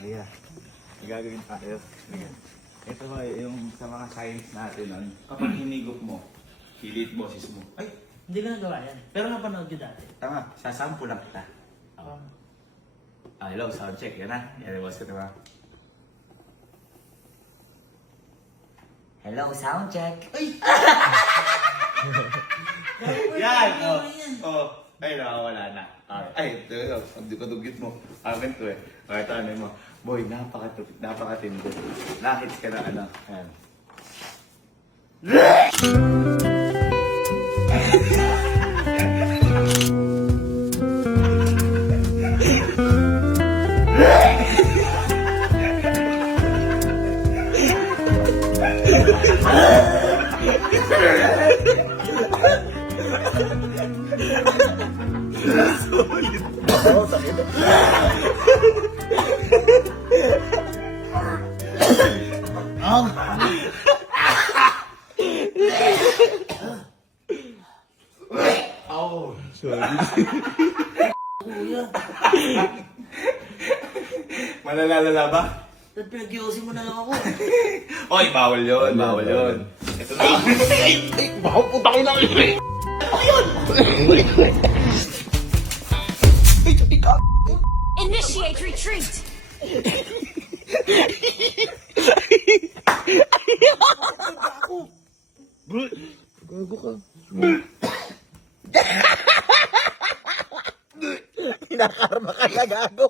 Ayan. Gagawin tayo. Ayan. Ito ba yung sa mga science natin nun, kapag hinigop mo, hilit boses mo. Ay, Hindi ko nagawa yan. Pero napanood ko dati. tama, sasample lang kita. Um, Ah, hello, sound check. Yan na. Yan boss ko, diba? Hello, sound check. Yan! Oh, oh. Ay, nakawala na. Ah, ay, ito, ito. Hindi ko dugit mo. Akin to eh. Okay, ito ano mo. Boy, napakatupit, napakatindi. Nakits ka na ano. Ayan. kuya, Malalalala ba? ba't pinag-iusin mo na lang ako? Oy, bawal yun, bawal yun. Ito na. Ay, ay, bawal po tayo na Initiate retreat! Gago ka. Kinakarma ka na gago.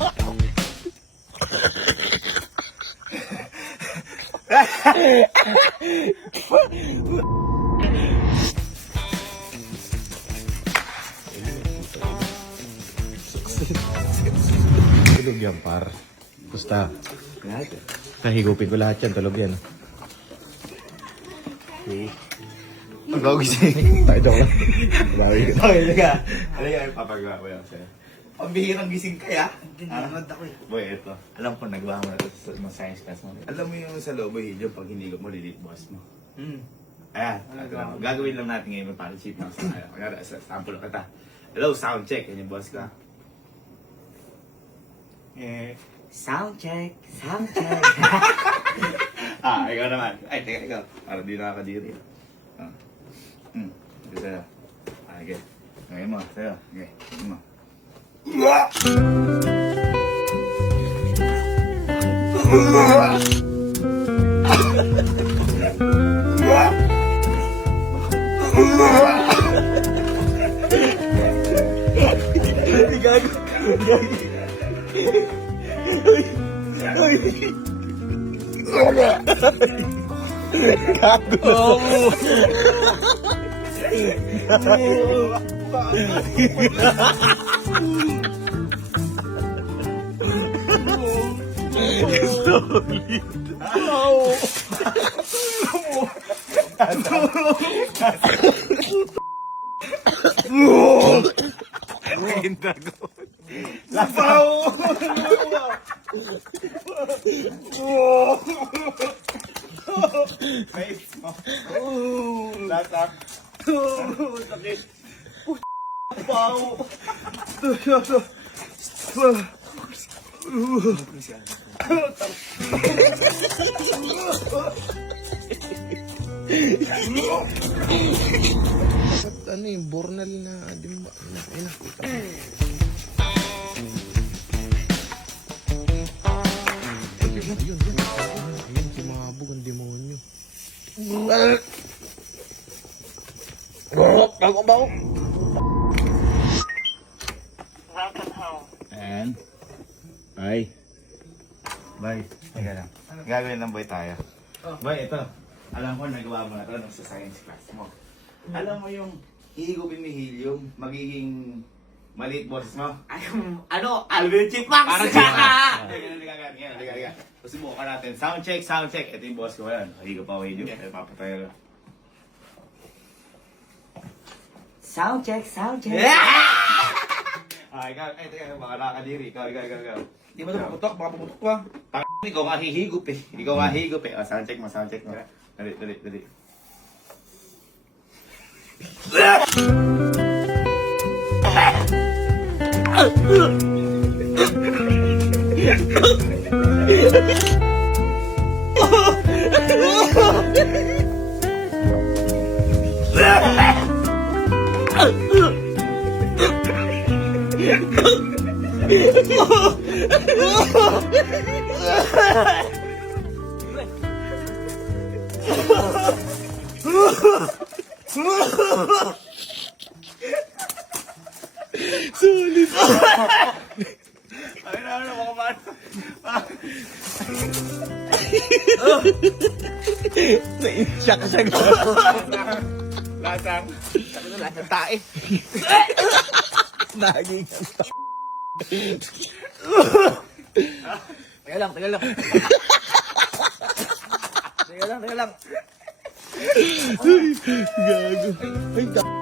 Tulog yan, par. Basta, nahigupin ko lahat yan. Tulog yan. Ang gago gising. Tayo joke lang. Bawi ka. Okay, halika. Halika, papagawa ko yan sa'yo. Pambihirang gising kaya? Tinanod ako eh. Boy, ito. Alam ko, nagawa mo na ito sa mga science class mo. Alam mo yung sa lobo hidyo, pag hinigop mo, lilit boss mo. Hmm. Ayan, lang. gagawin lang natin ngayon para cheat lang sa. Kaya sa sample kita. Hello, sound check. Yan yung boss ka. Eh, Sound check, sound check. ah, ikaw naman. Ay, teka, ikaw. Para di nakakadiri. Ah. Hmm. Ito sa'yo. Ah, okay. Okay mo, sa'yo. Okay. Ito mo. Gago. Gago. Gago. Oh. Gago. Ayun, dragon. Lapaw! Face mo. Lasak. Sakit. Pau. Ba't ano yung bornal na dimba? Ayun na. Ayun, yun, yun. Ayun, sumabog ang demonyo. Bago, bago. And, bye. Bye. Teka lang. Gagawin lang boy tayo. Boy, ito. Alam ko nagawa mo na ito nung sa science class mo. Alam mo yung hihigupin yung helium, magiging maliit boses mo. Ay, ano, Albert Chipmunks! Parang siya ka! Ganyan, halika, halika, halika, halika. Susubukan natin. Sound check, sound check. Ito yung boss ko yan. Higup ako helium. Ito papatayo. Sound check, sound check. Ah, ikaw, eh, teka, baka nakakadiri. Ikaw, ikaw, ikaw, ikaw. Di ba ito puputok? Baka puputok pa. Tang, ikaw nga hihigup eh. Ikaw nga hihigup eh. Oh, sound check mo, sound check mo. Dali, dali, dali. Ay, na, ano, mga man. Ka siya. Lasang. Lasang tae. Naging Teka lang, teka lang. teka lang, teka lang. gago. Ay, gago.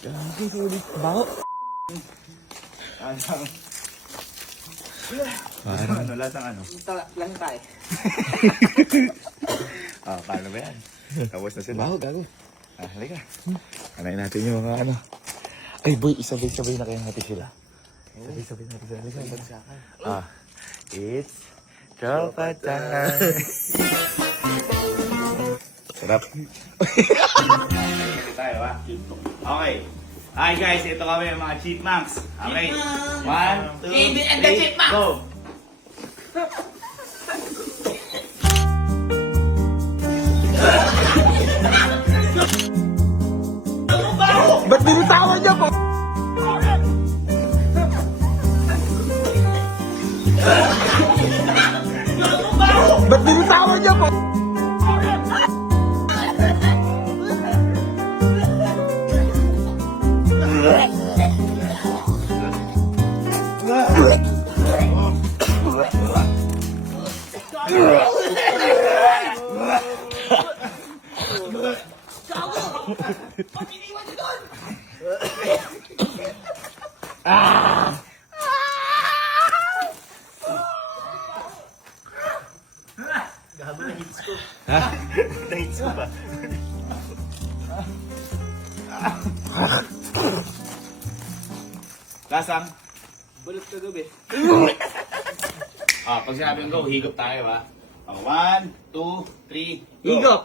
Gago, sulit. Baho. Lasang. Parang Ano, lasang ano? Lasang tae. Ah, paano ba yan? Tapos na sila. baho, gago. Ah, halika. Anayin natin yung mga ano. Ay, boy, isabay-sabay na kaya natin sila. Isabay-sabay natin sila. Halika. Ah, it's tropa time. Sarap. Tayo, ha? Okay. Hi guys, ito kami mga chipmunks. Okay. One, two, three, go. Ba't binitawan niya po? Ko ba? Lasang. Balot ka gabi. Ah, pag sinabing go, higop tayo ha. Ah, one, two, three, go. Higop!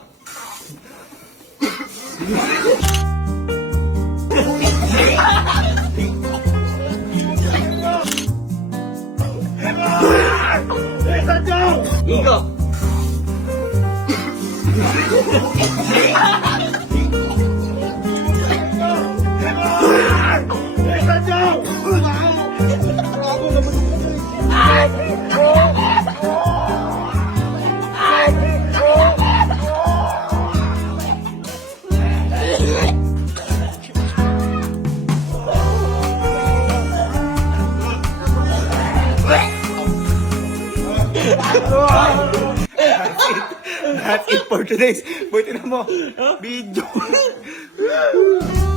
Higop! Oh, That's it for today's. Buti na mo. Video.